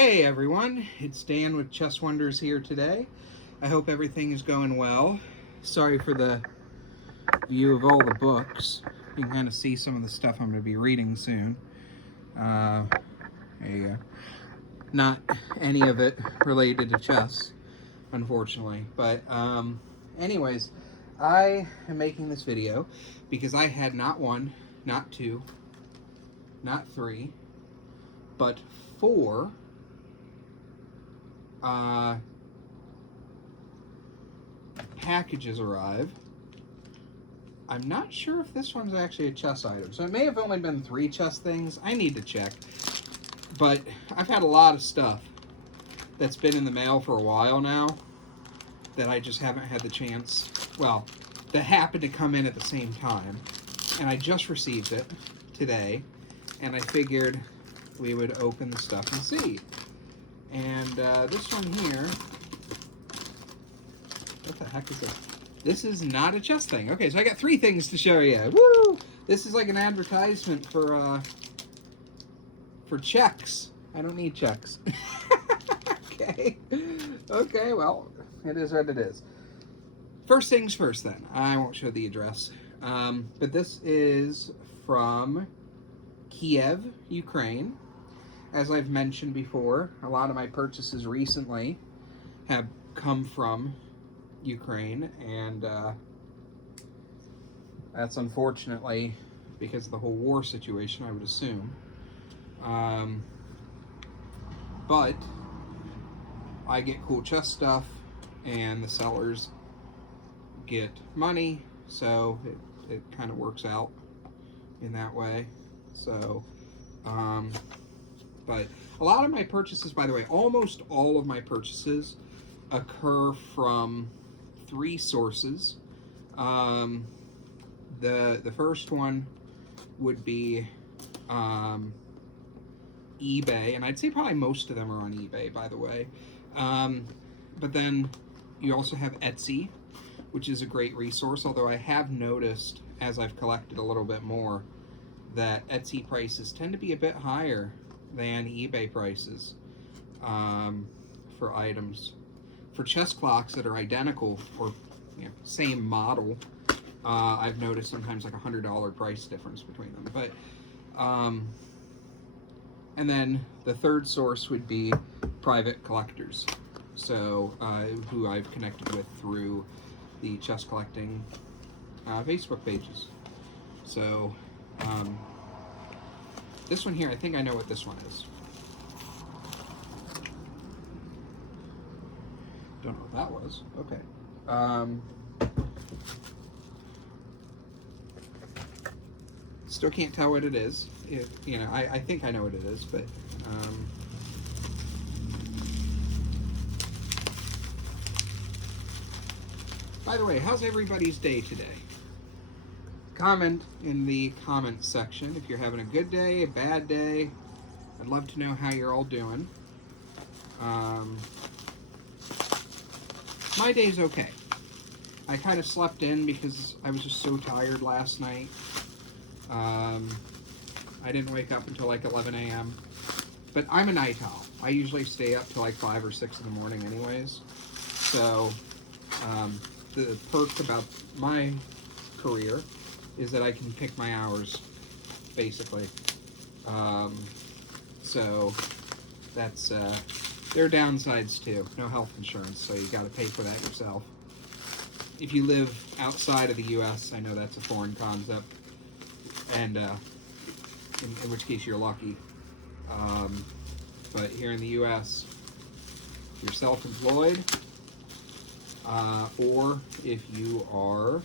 Hey everyone, it's Dan with Chess Wonders here today. I hope everything is going well. Sorry for the view of all the books. You can kind of see some of the stuff I'm going to be reading soon. There you go. Not any of it related to chess, unfortunately. But anyways, I am making this video because I had not one, not two, not three, but four packages arrive. I'm not sure if this one's actually a chess item, so it may have only been 3 chess things. I need to check. But I've had a lot of stuff that's been in the mail for a while now that I just haven't had the chance, well, that happened to come in at the same time. And I just received it today, and I figured we would open the stuff and see. And this one here, what the heck is this? This is not a chess thing. Okay, so I got 3 things to show you. Woo! This is like an advertisement for checks. I don't need checks. Okay. Okay, well, it is what it is. First things first then. I won't show the address. But this is from Kiev, Ukraine. As I've mentioned before, a lot of my purchases recently have come from Ukraine, and that's unfortunately because of the whole war situation, I would assume. But I get cool chess stuff, and the sellers get money, so it kind of works out in that way. So, but a lot of my purchases, by the way, almost all of my purchases occur from 3 sources. The first one would be eBay, and I'd say probably most of them are on eBay, by the way. But then you also have Etsy, which is a great resource, although I have noticed as I've collected a little bit more that Etsy prices tend to be a bit higher than eBay prices for items. For chess clocks that are identical or same model, I've noticed sometimes like $100 price difference between them. But and then the third source would be private collectors, so who I've connected with through the chess collecting Facebook pages. So this one here, I think I know what this one is. Don't know what that was. Okay. Still can't tell what it is. I think I know what it is, but by the way, how's everybody's day today? Comment in the comments section if you're having a good day, a bad day. I'd love to know how you're all doing. My day's okay. I kind of slept in because I was just so tired last night. I didn't wake up until like 11 a.m. But I'm a night owl. I usually stay up till like 5 or 6 in the morning anyways. So the perk about my career is that I can pick my hours, basically. So that's, there are downsides too. No health insurance, so you got to pay for that yourself. If you live outside of the U.S., I know that's a foreign concept, and in which case you're lucky. But here in the U.S., if you're self-employed, or if you are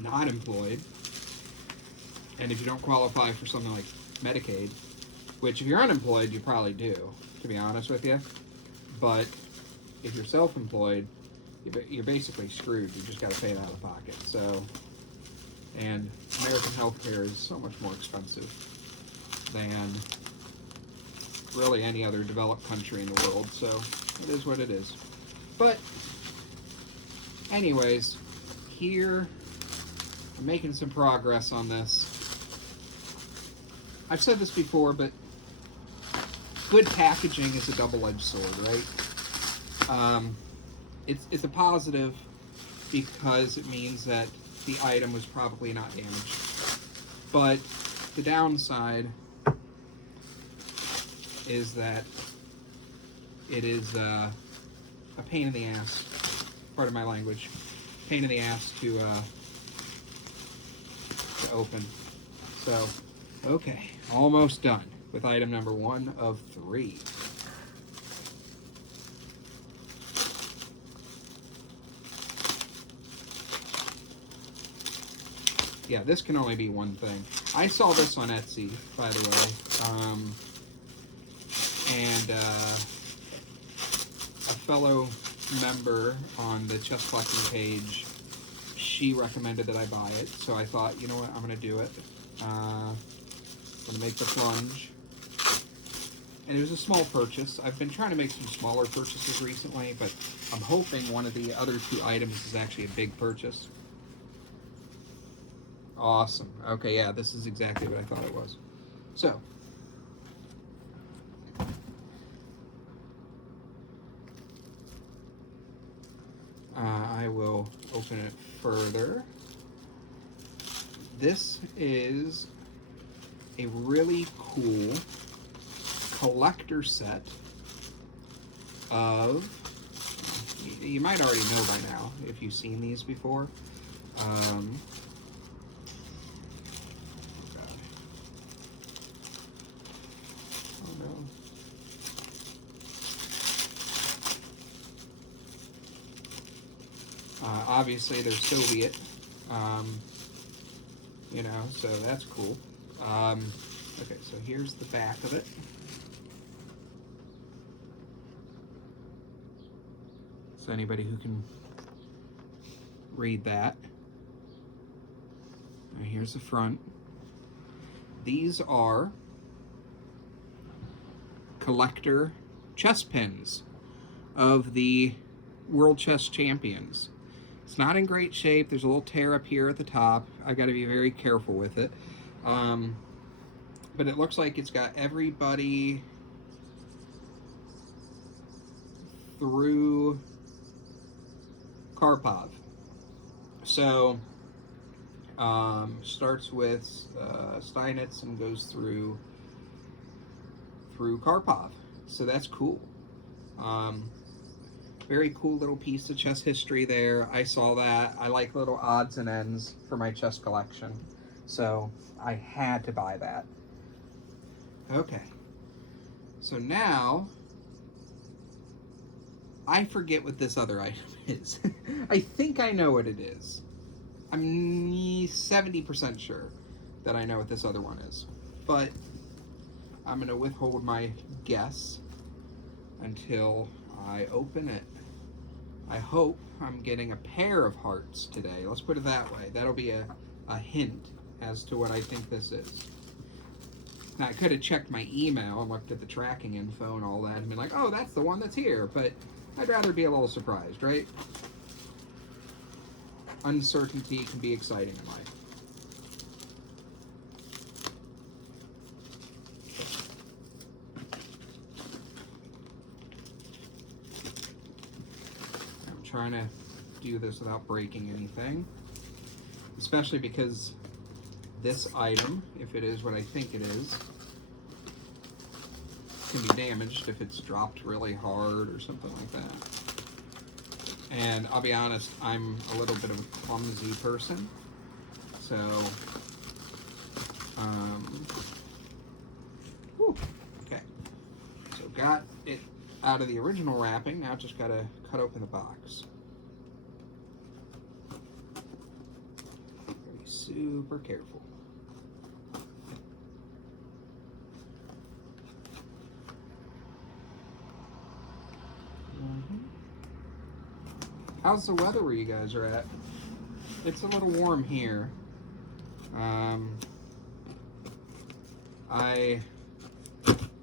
not employed, and if you don't qualify for something like Medicaid, which if you're unemployed, you probably do, to be honest with you. But if you're self-employed, you're basically screwed. You just got to pay it out of pocket. So, and American healthcare is so much more expensive than really any other developed country in the world. So it is what it is. But anyways, here I'm making some progress on this. I've said this before, but good packaging is a double-edged sword, right? It's a positive because it means that the item was probably not damaged. But the downside is that it is a pain in the ass, part of my language, pain in the ass to open. So, okay, almost done with item number 1 of 3. Yeah, this can only be one thing. I saw this on Etsy, by the way, and a fellow member on the chess collecting page, she recommended that I buy it, so I thought, you know what, I'm going to do it. I'm going to make the plunge. And it was a small purchase. I've been trying to make some smaller purchases recently, but I'm hoping one of the other 2 items is actually a big purchase. Awesome. Okay, yeah, this is exactly what I thought it was. So, I will open it further. This is a really cool collector set of, you might already know by now if you've seen these before. Obviously, they're Soviet, you know, so that's cool. Okay, so here's the back of it. So anybody who can read that. And here's the front. These are collector chess pins of the World Chess Champions. It's not in great shape. There's a little tear up here at the top. I've got to be very careful with it. But it looks like it's got everybody through Karpov. So, starts with Steinitz and goes through Karpov. So that's cool. Very cool little piece of chess history there. I saw that. I like little odds and ends for my chess collection, so I had to buy that. Okay, so now I forget what this other item is. I think I know what it is. I'm 70% sure that I know what this other one is, but I'm going to withhold my guess until I open it. I hope I'm getting a pair of hearts today. Let's put it that way. That'll be a hint as to what I think this is. Now, I could have checked my email and looked at the tracking info and all that and been like, oh, that's the one that's here. But I'd rather be a little surprised, right? Uncertainty can be exciting in life. Trying to do this without breaking anything, especially because this item, if it is what I think it is, can be damaged if it's dropped really hard or something like that. And I'll be honest, I'm a little bit of a clumsy person, so okay, so got it out of the original wrapping. Now just gotta cut open the box. Be super careful. How's the weather where you guys are at? It's a little warm here. I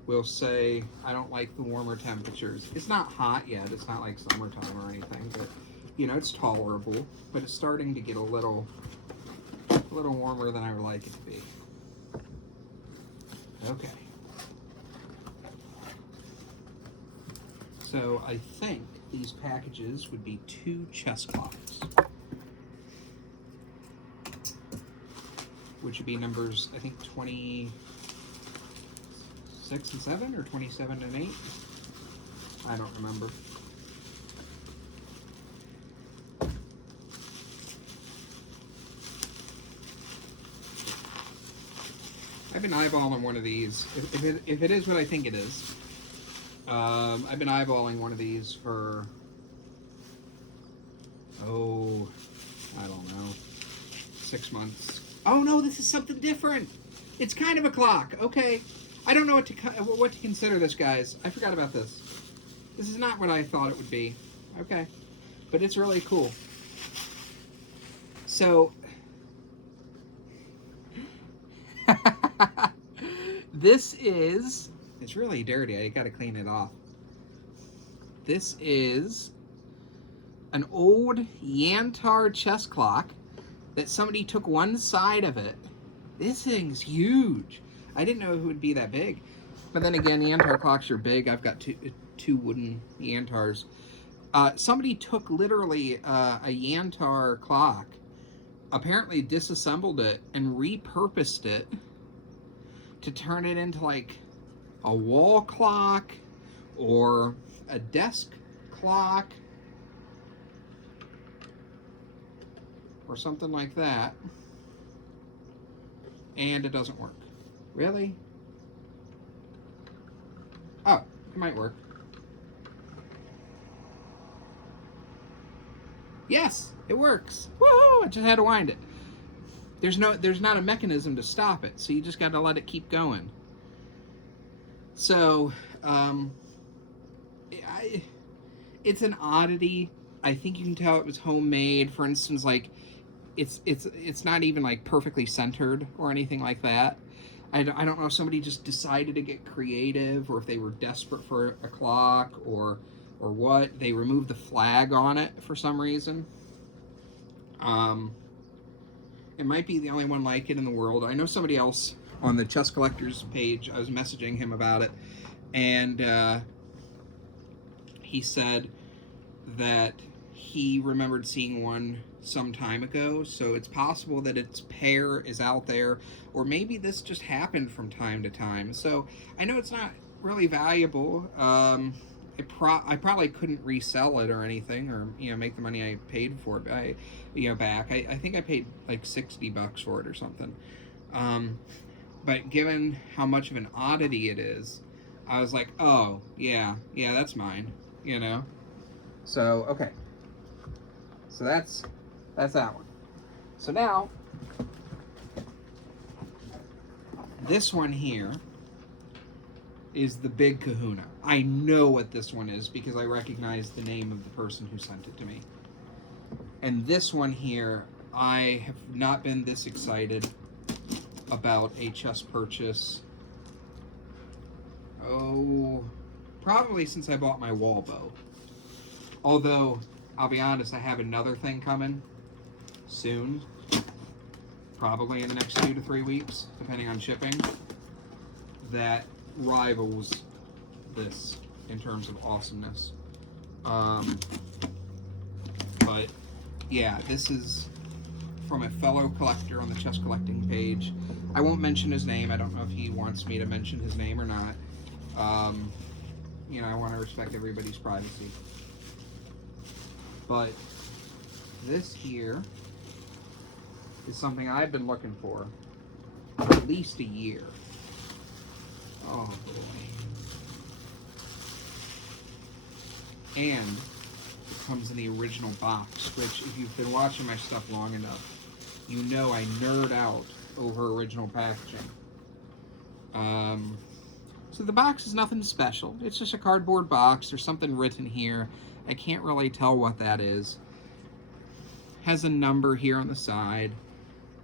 will say I don't like the warmer temperatures. It's not hot yet. It's not like summertime or anything, but you know, it's tolerable. But it's starting to get a little warmer than I would like it to be. Okay. So I think these packages would be 2 chess clocks, which would be numbers, I think, 26 and 7 or 27 and 8. I don't remember. I've been eyeballing one of these. If it is what I think it is, I've been eyeballing one of these for, oh, I don't know, 6 months. Oh no, this is something different. It's kind of a clock. Okay, I don't know what to consider this, guys. I forgot about this. This is not what I thought it would be. Okay, but it's really cool. So this is, it's really dirty. I gotta clean it off. This is an old Yantar chess clock that somebody took one side of it. This thing's huge. I didn't know it would be that big. But then again, Yantar clocks are big. I've got two wooden Yantars. Somebody took literally a Yantar clock, apparently disassembled it and repurposed it to turn it into like a wall clock or a desk clock or something like that, and it doesn't work. Really? Oh, it might work. Yes, it works. Woohoo! I just had to wind it. There's not a mechanism to stop it, so you just got to let it keep going. So, it's an oddity. I think you can tell it was homemade. For instance, like it's not even like perfectly centered or anything like that. I don't know if somebody just decided to get creative, or if they were desperate for a clock, or what. They removed the flag on it for some reason. It might be the only one like it in the world. I know somebody else on the Chess Collectors page, I was messaging him about it, and he said that he remembered seeing one some time ago, so it's possible that its pair is out there, or maybe this just happened from time to time. So I know it's not really valuable. I probably couldn't resell it or anything, or make the money I paid for it back. I think I paid like $60 for it or something. But given how much of an oddity it is, I was like, oh yeah, that's mine. So okay. So that's that one. So now this one here is the big kahuna. I know what this one is because I recognize the name of the person who sent it to me. And this one here, I have not been this excited about a chess purchase. Oh, probably since I bought my wall bow. Although, I'll be honest, I have another thing coming soon. Probably in the next 2 to 3 weeks, depending on shipping, that rivals this in terms of awesomeness. But yeah, this is from a fellow collector on the chess collecting page. I won't mention his name. I don't know if he wants me to mention his name or not. I want to respect everybody's privacy. But this here is something I've been looking for at least a year. Oh boy. And it comes in the original box, which if you've been watching my stuff long enough, you know I nerd out over original packaging. So the box is nothing special. It's just a cardboard box. There's something written here. I can't really tell what that is. Has a number here on the side.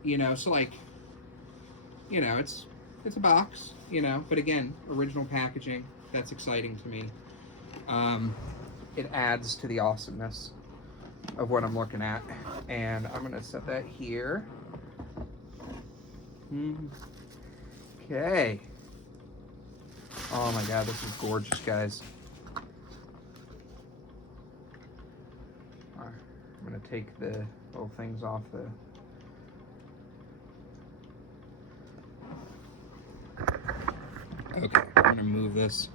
So like, it's a box, but again, original packaging. That's exciting to me. It adds to the awesomeness of what I'm looking at. And I'm gonna set that here. Okay. Oh my god, this is gorgeous, guys. I'm gonna take the little things off the... Okay, I'm gonna move this.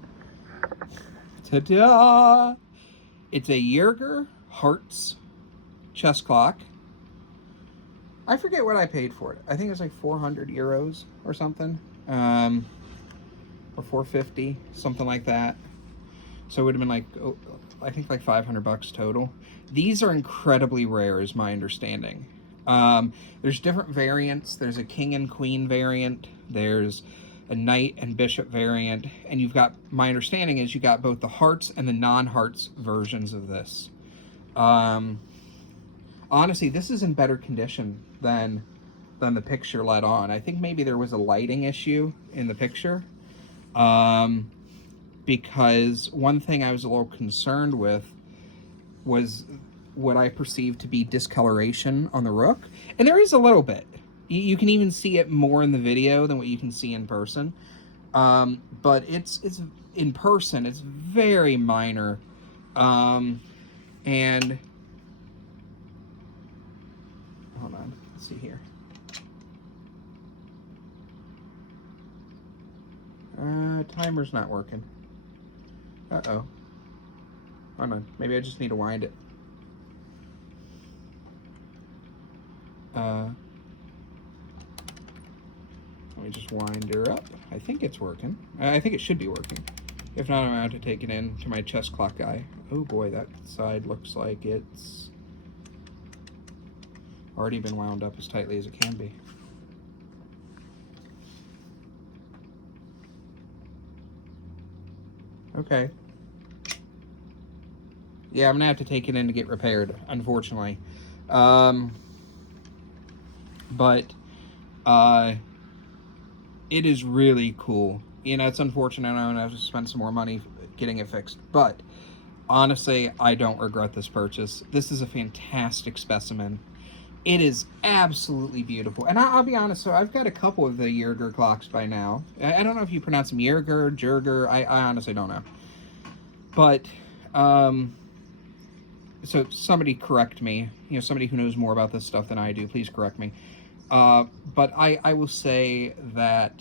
Ta-da! It's a Jerger Hearts chess clock. I forget what I paid for it. I think it was like 400 euros or something. Or 450, something like that. So it would have been like, oh, I think like 500 bucks total. These are incredibly rare, is my understanding. There's different variants. There's a king and queen variant. There's a knight and bishop variant. And you've got, my understanding is you got both the hearts and the non-hearts versions of this. Honestly, this is in better condition than the picture let on. I think maybe there was a lighting issue in the picture. Because one thing I was a little concerned with was what I perceived to be discoloration on the rook. And there is a little bit. You can even see it more in the video than what you can see in person. But it's in person, it's very minor. And hold on, let's see here. Timer's not working. Uh-oh. Hold on, maybe I just need to wind it. Let me just wind her up. I think it's working. I think it should be working. If not, I'm going to have to take it in to my chess clock guy. Oh boy, that side looks like it's already been wound up as tightly as it can be. Okay. Yeah, I'm gonna have to take it in to get repaired, unfortunately. But it is really cool. You know, it's unfortunate I'm gonna have to spend some more money getting it fixed, but honestly, I don't regret this purchase. This is a fantastic specimen. It is absolutely beautiful. And I'll be honest, so I've got a couple of the Jerger clocks by now. I don't know if you pronounce them Jerger. I honestly don't know. But, so somebody correct me. You know, somebody who knows more about this stuff than I do, please correct me. But I will say that,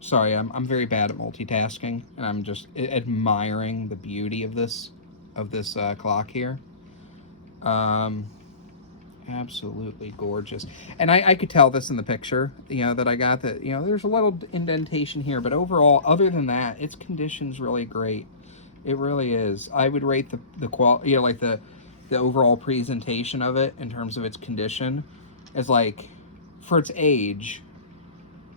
sorry, I'm very bad at multitasking, and I'm just admiring the beauty of this clock here. Absolutely gorgeous. And I could tell this in the picture, you know, that I got, that, you know, there's a little indentation here, but overall, other than that, its condition's really great. It really is. I would rate the quality, you know, like the overall presentation of it in terms of its condition as, like, for its age,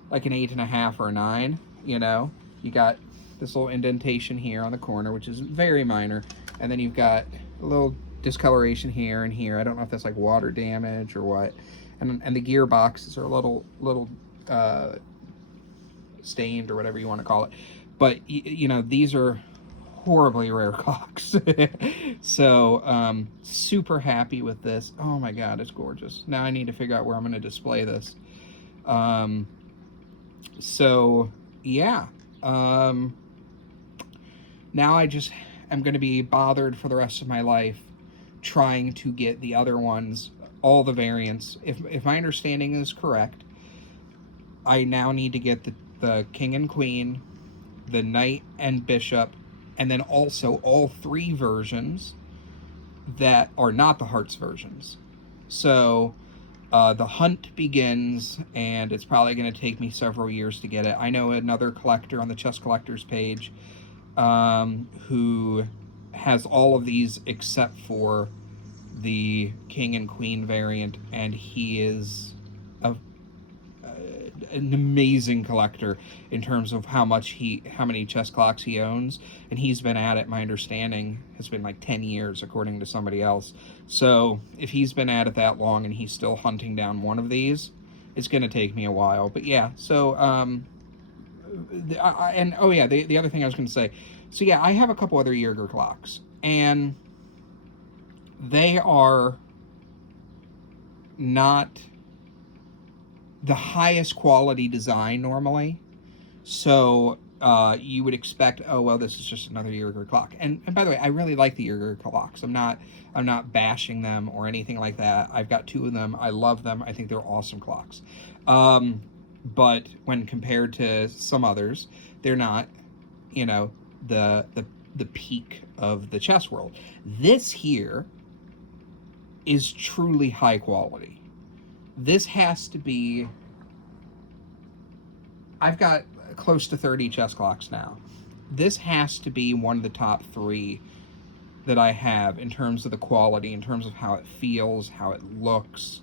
like an 8.5 or a 9. You know, you got this little indentation here on the corner, which is very minor, and then you've got a little discoloration here and here. I don't know if that's like water damage or what. And the gearboxes are a little stained or whatever you want to call it. But you know, these are horribly rare clocks. So super happy with this. Oh my god, it's gorgeous. Now I need to figure out where I'm going to display this. So yeah, now I just am going to be bothered for the rest of my life trying to get the other ones, all the variants. If my understanding is correct, I now need to get the king and queen, the knight and bishop, and then also all 3 versions that are not the hearts versions. So the hunt begins, and it's probably going to take me several years to get it. I know another collector on the Chess Collectors page who has all of these except for the king and queen variant, and he is an amazing collector in terms of how many chess clocks he owns, and he's been at it, my understanding has been like 10 years according to somebody else. So if he's been at it that long and he's still hunting down one of these, it's going to take me a while. But yeah, so the other thing I was going to say, so yeah, I have a couple other Jerger clocks, and they are not the highest quality design normally. So you would expect, oh well, this is just another Jerger clock. And by the way, I really like the Jerger clocks. I'm not bashing them or anything like that. I've got 2 of them. I love them. I think they're awesome clocks. But when compared to some others, they're not, you know, the peak of the chess world. This here is truly high quality. This has to be, I've got close to 30 chess clocks now. This has to be one of the top 3 that I have in terms of the quality, in terms of how it feels, how it looks,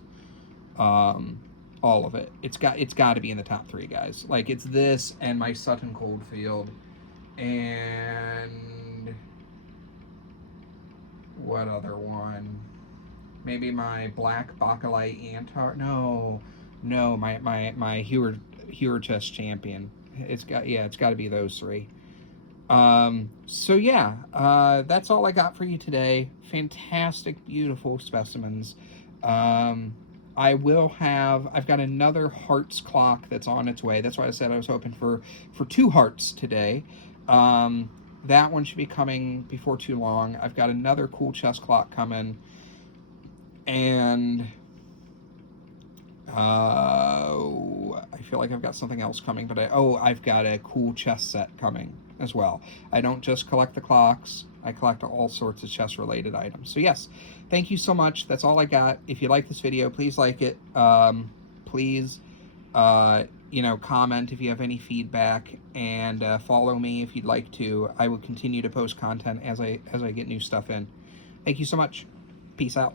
all of it. It's got to be in the top 3, guys. Like, it's this and my Sutton Coldfield, and what other one? Maybe my Black Bakelite Antar. No, my Hewer Chess Champion. It's got to be those 3. So yeah, that's all I got for you today. Fantastic, beautiful specimens. I've got another Hearts clock that's on its way. That's why I said I was hoping for 2 Hearts today. That one should be coming before too long. I've got another cool chess clock coming, and I feel like I've got something else coming, but I've got a cool chess set coming as well. I don't just collect the clocks, I collect all sorts of chess related items. So yes, thank you so much. That's all I got. If you like this video, please like it. Please comment if you have any feedback, and follow me if you'd like to. I will continue to post content as I get new stuff in. Thank you so much. Peace out.